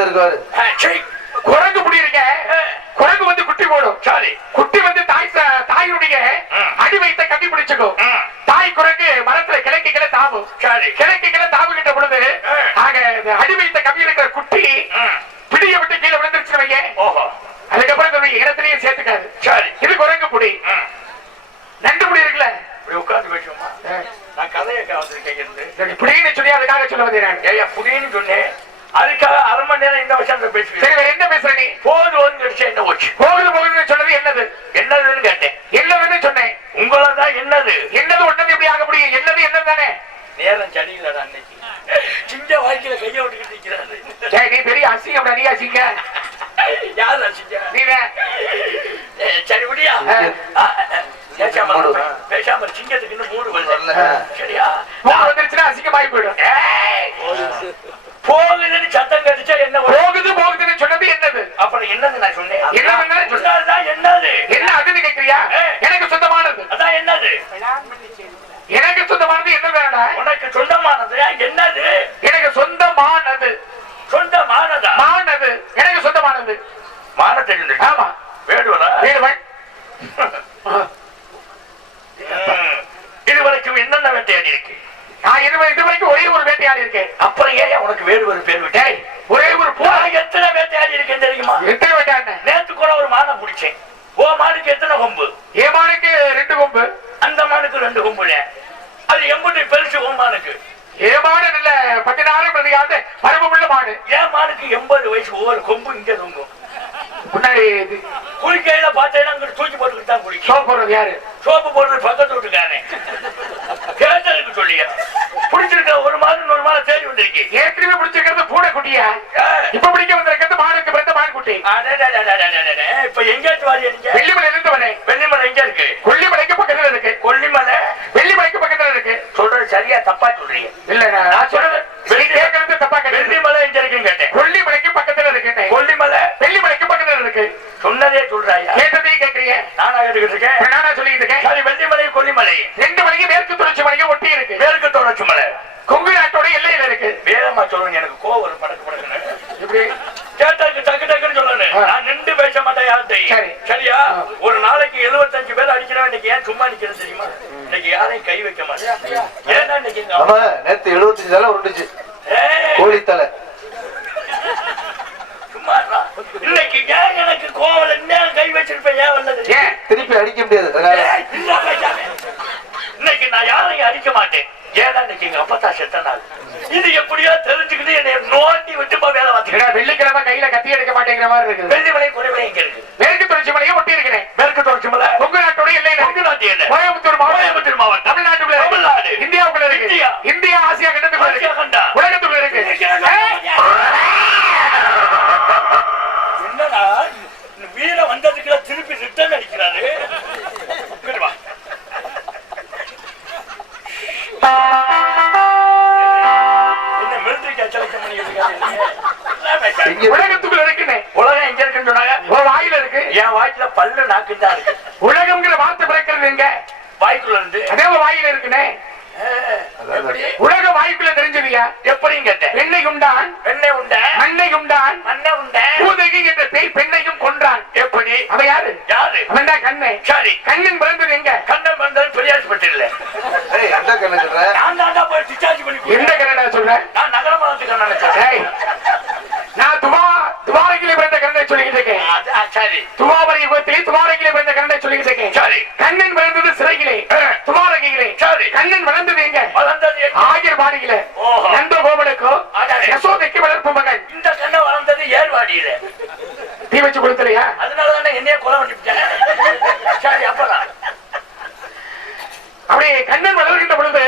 தான் இருக்காரு ஆ, சரி. குரங்கு முடி இருக்க குரங்கு வந்து குட்டி போடும் சரி குட்டி வந்து தாய் ச- தாயினுடைய ம். அடி வைத்த கட்டி பிடிச்சுக்கும் ம். தாய் குரங்கு மரத்துல கிழக்கு கிளை தாவும் சரி கிழக்கு கிளை தாவுகின்ற பொழுது ம். ஆக இந்த அடி வைத்த கம்பி இருக்கிற குட்டி ம். பிடிய விட்டு கீழே விழுந்துருச்சு வைங்க ஓஹோ அதுக்கப்புறம் இந்த இடத்துலயே சேர்த்துக்காது சரி இது குரங்கு புடி ம். நண்டு புடி இருக்குல்ல இப்படி உட்கார்ந்து பேசுவோமா நான் கதையை வந்திருக்கேன் இருந்து சரி, புடின்னு சொல்லி அதுக்காக சொல்ல வந்தேன் நான். ஏயா புடின்னு சொன்னேன் அதுக்காக அரை மணி நேரம் இந்த விஷயத்தை சரி பேசுவேன் வேற என்ன பேசுற நீ போது வந்து கிடைச்சா என்ன போச்சு போகுது போகுதுன்னு சொன்னது என்னது என்னதுன்னு கேட்டேன் என்னதுன்னு சொன்னேன் உங்களை தான் என்னது என்னது ஒண்ணது எப்படி ஆக முடியும் என்னது என்னது தானே நேரம் சரியில்லடா அன்னைக்கு சிங்க வாழ்க்கையில கைய விட்டுக்கிட்டு நிக்கிறாரு சரி நீ பெரிய அசிங்க யார் சிங்க நீ சரி முடியா ஆ. பேசாம. பேசாம இரு. சிங்கத்துக்கு இன்னும் மூணு வரல. வருது சரியா மூணு வந்துருச்சுன்னா அசிங்கமாயி போயிடும் ஏய், போகுதுன்னு சத்தம் கடிச்சா என்ன வரும்? போகுது போகுதுன்னு சொன்னது என்னது அப்புறம் என்னது நான் சொன்னேன் என்னதுன்னு அதான் சொன்ன- அதான் என்னது என்ன அதுன்னு கேக்குறியா ஏ. எனக்கு சொந்தமானது அதான் என்னது எனக்கு சொந்தமானது என்ன வேணா உனக்கு சொந்தமானது என்னது எனக்கு சொந்தமானது சொந்தமானதா மானது எனக்கு சொந்தமானது மானத்தை இருந்து ஆமா வேடுவரா வேடுவன் ம். இதுவரைக்கும் என்னென்ன வேட்டையாடி இருக்கு நான் இது இது வரைக்கும் ஒரே ஒரு வேட்டையாடி இருக்கேன் அப்புறம் ஏன் உனக்கு வேடுவர் பேர் விட்டேன் டேய் ஒரே ஒரு பூ நான் எத்தனை வேட்டையாடி இருக்கேன் தெரியுமா எத்தனை வேட்டையாடின நேத்து கூட ஒரு மானை பிடிச்சேன் ஓ மானுக்கு எத்தனை கொம்பு ஏமானுக்கு ரெண்டு கொம்பு அந்த மானுக்கு ரெண்டு கொம்புல அது எம்புட்டு பெருசு உன் மானுக்கு ஏமான நல்ல பதினாறு மணியாவது பருவமுள்ள மாடு. ஏன் மானுக்கு எண்பது வயசு ஒவ்வொரு கொம்பு இங்க தொங்கும். முன்னாடி குளிக்கையில பார்த்தேன்னா அங்கிட்டு தூக்கி போட்டுக்கிட்டு தான் குளிக்கும். சோப் போடுறது யாரு? சோப்பு போடுறது பக்கத்து வீட்டுக்காரன். கேட்டதுக்கு சொல்லியா? பிடிச்சிருக்க ஒரு மாதம் இன்னொரு மாதம் தேடி வந்திருக்கு. ஏற்கனவே பிடிச்சிருக்கிறது பூனை குட்டியா? இப்ப பிடிக்க வந்திருக்கிறது மானுக்கு பிறந்த மான் குட்டி. இப்ப எங்கேயாச்சும் வாரி வெள்ளிமலை இருந்து வரேன் வெள்ளிமலை எங்க இருக்கு? கொல்லிமலைக்கு பக்கத்துல இருக்கு கொல்லிமலை வெள்ளிமலைக்கு பக்கத்துல இருக்கு சொல்றது சரியா தப்பா சொல்றீங்க இல்ல நான் நான் சொல்றது நீ கேட்கறது தப்பா கேட்டது வெள்ளிமலை எங்க இருக்குன்னு கேட்டேன் கொல்லிமலைக்கு பக்கத்துல இருக்கு கொல்லிமலை வெள்ளிமலைக்கு பக்கத்துல இருக்கு சொன்னதே சொல்றாயா கேட்டதையும் கேட்கறீங்க நானா கேட்டுக்கிட்டு இருக்கேன் இப்ப நானா சொல்லிட்டு இருக்கேன் சரி வெள்ளிமலை கொல்லிமலை ரெண்டு மலைக்கு மேற்கு தொடர்ச்சி மலைக்கு ஒட்டி இருக்கு மேற்கு தொடர்ச்சி மலை கொங்கு நாட்டோட எல்லையில இருக்கு வேகமா சொல்லுங்க எனக்கு கோவம் வரும் படக்கு படக்குன்னு இப்படி கேட்டதுக்கு டக்கு டக்குன்னு சொல்லணும் ஆ. நான் நின்று பேச மாட்டேன் யார்கிட்டையும் சரி. சரியா ஆ. ஒரு நாளைக்கு எழுபத்தஞ்சு பேர் அடிக்கிறவன் இன்னைக்கு ஏன் சும்மா நிக்கிறது தெரியுமா? இன்னைக்கு யாரையும் கை வைக்க மாட்டேன். ஏன்னா இன்னைக்கு நேத்து எழுபத்தஞ்சு தலை உருண்டுச்சு ஏய், கோழி தலை. இன்னைக்கு ஏன் எனக்கு கோவம்? இன்னும் கை வச்சிருப்பேன்? ஏன் வந்தது திருப்பி அடிக்க முடியாது. இன்னைக்கு நான் யாரையும் அடிக்க மாட்டேன். ஏன்னா இன்னைக்கு எங்க செத்த நாள். இது எப்படியோ தெரிஞ்சுக்கிட்டு என்னை நோண்டி விட்டு போய் வேலை பார்த்துக்கிறேன் வெள்ளிக்கிழமை கையில கத்தி எடுக்க மாட்டேங்கிற மாதிரி இருக்குது. வெள்ளிமலை குறைவிலை இங்க இருக்கு. உலகத்துக்குள்ள இருக்குன்னு. உலகம் எங்க இருக்குன்னு சொன்னாங்க? உன் வாயில இருக்கு. என் வாய்க்குல பல்லு நாக்கு தான் இருக்கு. உலகம்ங்கிற வார்த்தை பிறக்கிறது எங்க? வாய்க்குள்ள இருந்து. அதே வாயில இருக்குன்னு. உலக வாய்க்குள்ள தெரிஞ்சதுயா? எப்படின்னு கேட்டேன். பெண்ணை உண்டான். வெண்ணெய் உண்ட? மண்ணை உண்டான். மண்ணை உண்ட? பூதகி என்ற பேய் பெண்ணையும் கொன்றான். எப்படி? அவன் யாரு? யாரு? அவன் தான் கண்ணை. சரி. கண்ணின் பிறந்தது எங்க? கண்டம் வந்தது பெரிய ஆஸ்பத்திரியில ஏய், எந்த கண்ணு நான் தாண்டா போய் டிஸ்சார்ஜ் பண்ணி எந்த கொடுத்தேன். கன்னடா சொல்ற? நான் நகரமானத்துக்கு நினைச்சேன் சரி துவாபரி யுகத்திலே துவாரகிலே பிறந்த கண்ணை சொல்லிக்கிட்டு இருக்கேன் சரி. கண்ணன் பிறந்தது சிறையிலே. துவாரகிலே சரி. கண்ணன் வளர்ந்தது எங்க? வளர்ந்தது? ஆகிர் பாடியில கோபனுக்கோ அதானே. யசோதைக்கு வளர்ப்பு மகன். இந்த கண்ணை வளர்ந்தது ஏர்வாடியில. தீ வச்சு கொடுத்தலையா அதனாலதானே என்னைய கொலை பண்ணிவிட்டேன். சரி அப்பதான் அப்படியே கண்ணன் வளர்கின்ற பொழுது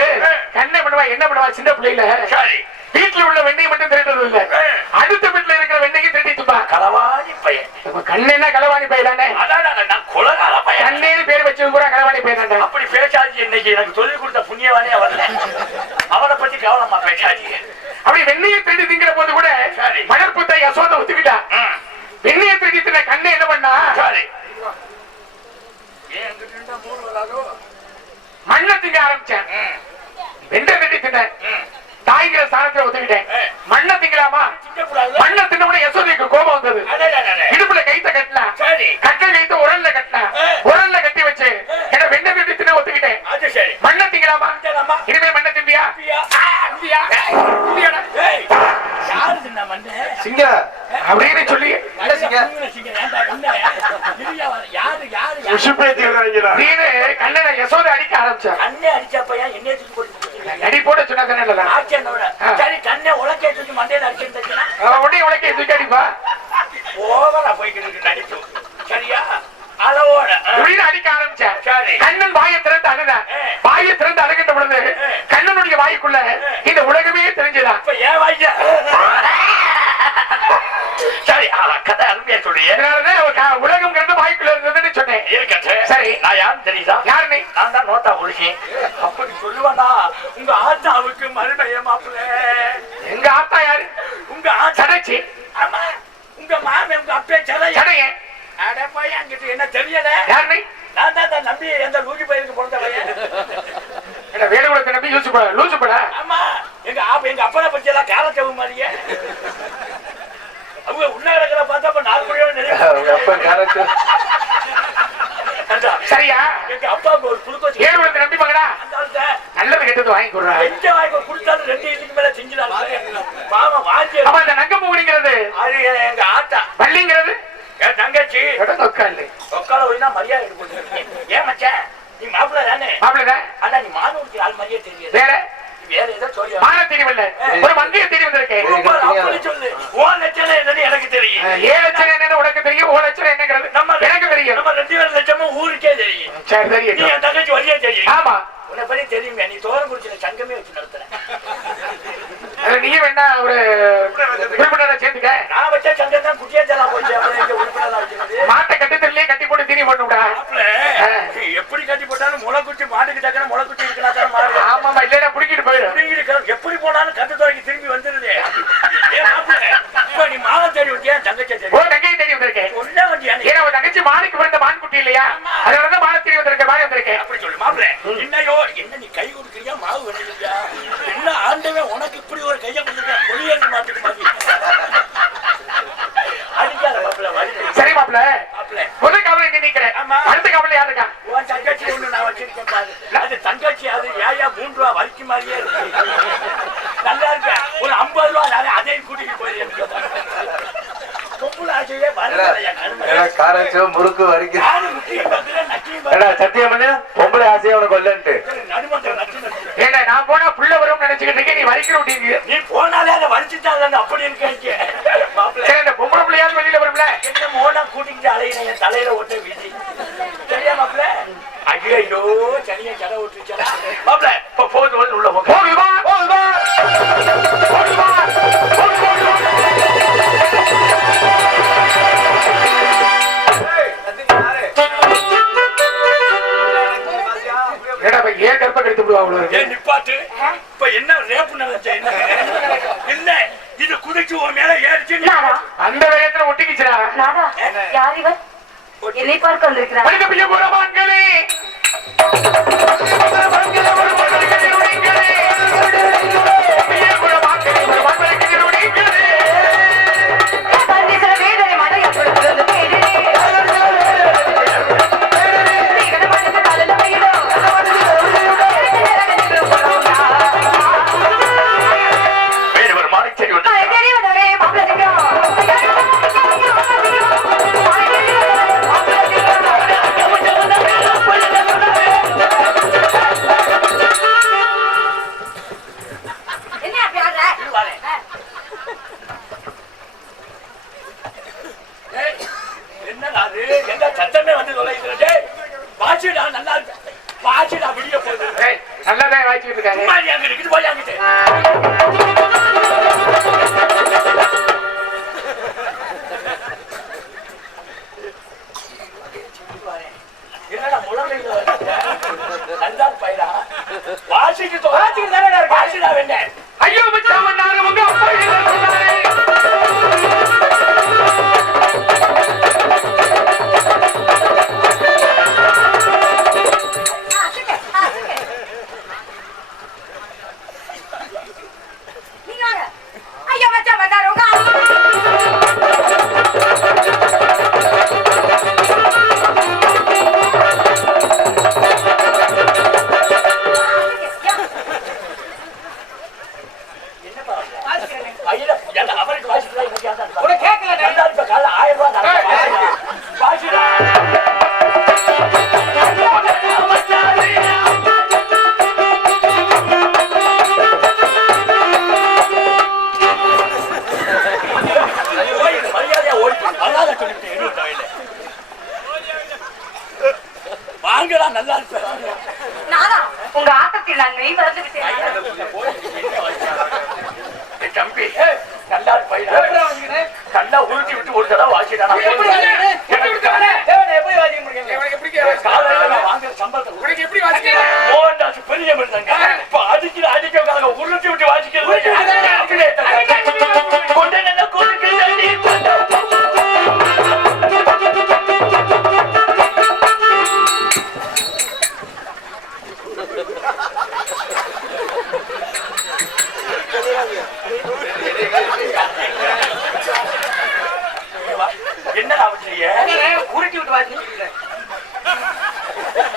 கண்ணன் பண்ணுவா என்ன பண்ணுவா சின்ன பிள்ளையில? சரி. வீட்டுல உள்ள வெண்ணெய் மட்டும் திருடுறது இல்ல. அடுத்த வீட்டுல இருக்கிற வெண்ணெய்க்கு திருடி துப்பா களவாணி பையன். நம்ம கண்ணன்னா களவாணி பையதானே அதான் நான் நான் கொலகால பையன். கண்ணேன்னு பேர் வச்சவங்க கூட களவாணி பையதானே அப்படி பேசாதீங்க இன்னைக்கு எனக்கு சொல்லிக் கொடுத்த புண்ணியவானே வரல அவனை பத்தி கவனமா பேசாதீங்க. அப்படி வெண்ணெயை திருடி திங்கிற போது கூட சரி. மலர்ப்புத்தை யசோதை ஒத்துக்கிட்டா? வெண்ணெயை திருடி தின்ன கண்ணை என்ன பண்ணா? மண்ணை திங்க ஆரம்பிச்சான் வெண்டை திருடி தின்ன. தாய்கிற ஸ்தானத்துல ஒத்துக்கிட்டேன். மண்ணை திங்கலாமா. மண்ணை தின்னவுடனே யசோதைக்கு கோபம் வந்தது. இடுப்புல கைத்த கட்டினா சரி. கட்டை கைத்த உரல்ல கட்டினா. உரல்ல கட்டி வச்சு. என்ன வெண்ண திட்டு தின்ன ஒத்துக்கிட்டேன். மண்ணை திங்கலாமா? இனிமே மண்ணை திம்பியா? சிங்க அப்படின்னு சொல்லி என்ன என்ன? யாரு, யாரு, நீனு கண்ணனை யசோதை அடிக்க ஆரம்பிச்ச கண்ணே அடிச்சப்ப ஏன் அடி போட சொன்னா தானே இல்லடா. ஆட்சி என்னோட. ஆ. சரி, கண்ணை உலக்கைய தூக்கி மண்டையில அவன் உடனே தூக்கி அடிப்பா ஓவரா போய்க்கிட்டு இருக்கு நடிப்பு. சரியா? அளவோட. ஆ. இப்படின்னு அடிக்க ஆரம்பிச்ச சரி. கண்ணன் வாயை திறந்து அழுத. வாயை திறந்து அழுகின்ற பொழுது. கண்ணனுடைய வாய்க்குள்ள இந்த உலகமே தெரிஞ்சுதான் இப்ப ஏன் வாய்ச்ச? சரி, கதை அருமையா சொல்றியே. அதனாலதான் ஒரு க- உலகம்ங்கிறது வாய்க்குள்ள இருந்ததுன்னு சொன்னேன் இருக்கட்டும். சரி. நான் யாருன்னு தெரியுதா? யாரு நீ நான் தான் நோட்டா புருஷன். அப்படி சொல்லுவானா? உங்க ஆத்தாவுக்கு மறுமைய மாப்பிள்ள எங்க ஆத்தா யாரு? உங்க சடைச்சி. ஆமா. உங்க மாமன் உங்க அப்பே சதைய சடைய அட போய் அங்கிட்டு என்ன தெரியல? யாரு நீ நான் தான் நம்பி எந்த லூஜி பயிருக்கு பிறந்த பையன் என்ன வேலுகுலத்தை நம்பி யூஸ் பண்ண லூசு பட? ஆமா. எங்க ஆப்ப எங்க அப்பனை பத்தி எல்லாம் காரச்சவு மாதிரியே. அவங்க உள்ள கிடக்கிற பார்த்தா அப்ப நாலு அப்பா கேரக்டர் நிறைய சரியா எங்க அப்பாவுக்கு ஒரு குளுக்கோஸ் ஏழுகுலத்தை நம்பி மகடா அந்த ஆள்கிட்ட நல்லது கெட்டது வாங்கி கொடுறா எந்த வாய்க்கு கொடுத்தாலும் ரெண்டு இதுக்கு மேல செஞ்சுனாங்க பாவம் வாங்கி அப்ப அந்த நங்க மூடிங்கிறது அது எங்க ஆத்தா வள்ளிங்கிறது என் தங்கச்சி இடம் உட்காந்து உட்கார ஒழுங்கா மரியாதை கொடுத்து ஏன் மச்சான் நீ மாப்பிள்ள தானே மாப்பிள்ளதான் ஆனா நீ மாணவருக்கு ஆள் மாதிரியே தெரியாது வேற? ஒரு மந்திய தேடி வந்திருக்கேன். அப்படி சொல்லு. உன் லட்சணம் என்னன்னு எனக்கு தெரியும். ஏழு லட்சம் என்னன்னு உனக்கு தெரியும் ஒரு லட்சம் என்னங்கிறது நம்ம எனக்கு தெரியும். நம்ம ரெண்டு பேரும் லட்சமும் ஊருக்கே தெரியும். சரி நீ தெரியும் என் தங்கச்சி வழியே தெரியும். ஆமா. உன்னை பத்தி தெரியுமே நீ தோரம் குடிச்சின சங்கமே வச்சு நடத்துறேன் அதுல நீ வேணா ஒரு உறுப்பினரை சேர்த்துக்க. நான் வச்ச சங்கம் தான் குட்டியா தலா போச்சு உறுப்பினரா வச்சிருந்தது. மாட்டை கட்டுத்தரலையே கட்டி போட்டு மாப்பிள்ளை, நீ எப்படி கட்டி போட்டாலும் முளை குச்சி மாட்டுக்கு தக்கன முளை குச்சி இருக்கிறா தான் மாறு ஆமாமா இல்லைன்னா புடிக்கிட்டு போயிடும் புடுங்கி இருக்கிற- எப்படி போனாலும் கட்டு துறைக்கு திரும்பி வந்துருது ஏன் மாப்பிள்ளை, இப்ப நீ மாலை தேடி விட்டியா தங்கச்சி தேடி ஒரு தங்கையை தேடி வந்திருக்கேன் சொல்ல வண்டியா நீ? ஏன்னா ஒரு தங்கச்சி மானுக்கு பிறந்த மான் குட்டி இல்லையா அதனாலதான் மான தேடி வந்திருக்கேன் மாறி வந்திருக்கேன் அப்படி சொல்லு மாப்பிள்ளை என்னையோ என்ன நீ கை கொடுக்குறியா மாவு வேணுறியா என்ன ஆண்டவன் உனக்கு இப்படி ஒரு கையை கொடுத்துருக்கா பொலியேறி மாட்டுக்கு மாதிரி அடிக்காத மாப்பிள்ளை வழி சரி மாப்பிள்ள மாப்பிள்ளை கவலை யார் இருக்கா? உன் தங்கச்சி ஒண்ணு நான் வச்சிருக்கேன் பாரு. அது தங்கச்சி அது ஏயா மூன்று ரூபா வரிக்கு மாதிரியே இருக்கு. நல்லா இருக்க. ஒரு ஐம்பது ரூபா நானே அதையும் கூட்டிட்டு போயிருக்கேன் முறுக்கு வரைக்கும் சத்தியம் பொம்பளை ஆசையா உனக்கு கொல்லன்ட்டு. ஏன்னா நான் போனா புள்ள வரும் நினைச்சுக்கிட்டு இருக்கேன் நீ வரிக்கிற விட்டீங்க நீ போனாலே அதை வலிச்சுட்டாங்க அப்படி இருக்க மாப்பிள்ளை சரி அந்த பொம்பளை பிள்ளையாவது வெளியில வரும்ல என்ன கூட்டிக்கிட்டு அலையின என் தலையில ஓட்ட விதி சரியா மாப்பிள்ள ஐயோ சனியை கடை விட்டுருச்சா மாப்பிள்ள இப்ப போது வந்து உள்ள போக போகுது வா போகுது வா போகுது வா போகுது, போகுது, வா. ஏடா இப்ப ஏன் கற்ப கெடுத்து விடுவா அவ்வளவு ஏன் நிப்பாட்டு. இப்ப என்ன ரேப்பு நினைச்ச என்ன? இல்ல இது குதிச்சு உன் மேல ஏறிச்சு? அந்த வேகத்துல ஒட்டிக்கிச்சுடா. நானா யார் இவர்? என்னை பார்க்க வந்திருக்கிறார். படிக்க பிடிக்க போற மான்களே விடிய போகுது நல்லாதான் வாய்ச்சிட்டு இருக்குது? போய் அங்கிட்டு. பையடா வாசிக்கு வாசிக்கு இருக்கு. வாசிடா வேண்டேன் ஐயோ மச்சான் உங்க அப்பா உருட்டி விட்டு ஒரு தடவை வாசிட்டானா பெரிய மனிதங்க இப்ப அடிக்கிற அடிக்கிறவங்க உருட்டி விட்டு வாசிக்கிறது. கொண்டு நின்ன கொடுக்குது உருட்டி விட்டு வாசி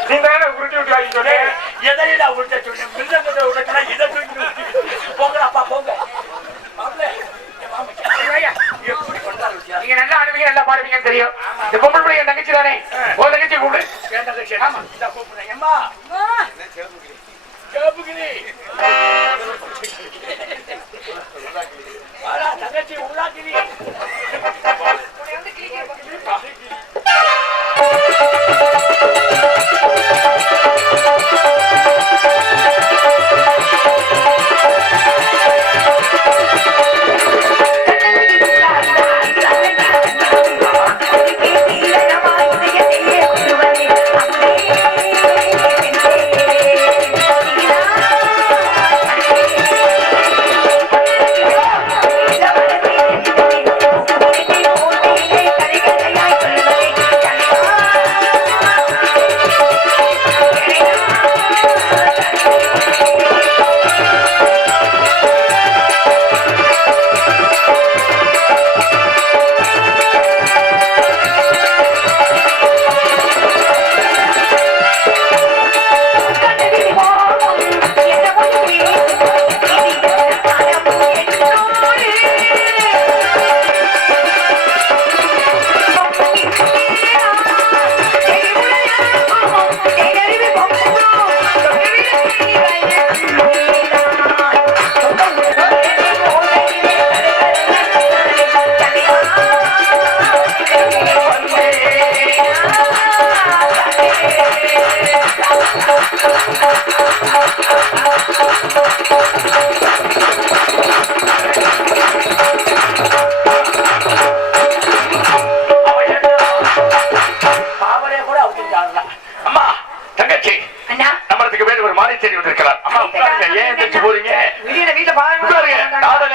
நீ தானே உருட்டி விட்டு வாங்கி சொன்னேன் உருட்ட சொன்னேன்? மிருதங்கத்தை உருட்டா இதை தூக்கி உருட்டி. போங்கடா அப்பா போங்க? நீங்க நல்லா ஆடுவீங்க நல்லா பாடுவீங்கன்னு தெரியும். இந்த பொம்பளை பிள்ளை என் தங்கச்சி தானே? உன் தங்கச்சி கூப்பிடு. என் தங்கச்சி. இந்தா கூப்பிடுறேன்.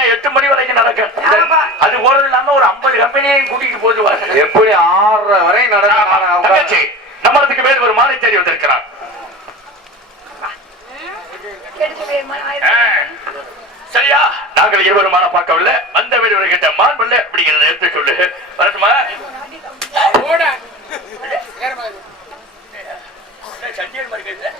எட்டு மணி வரைக்கும் நடக்கும். அது போறது இல்லாம ஒரு ஐம்பது கம்பெனியையும் கூட்டிட்டு வாங்க எப்படி ஆறரை வரை நடக்கும் நம்மளுக்கு பேர் ஒரு வந்திருக்கிறார் ஆ. சரியா நாங்கள் இருவருமான பார்க்கவில்லை வந்த வீடு கிட்ட மாண்புள்ள அப்படிங்கறத எடுத்து சொல்லு வரட்டுமா என்ன சண்டியல் மாதிரி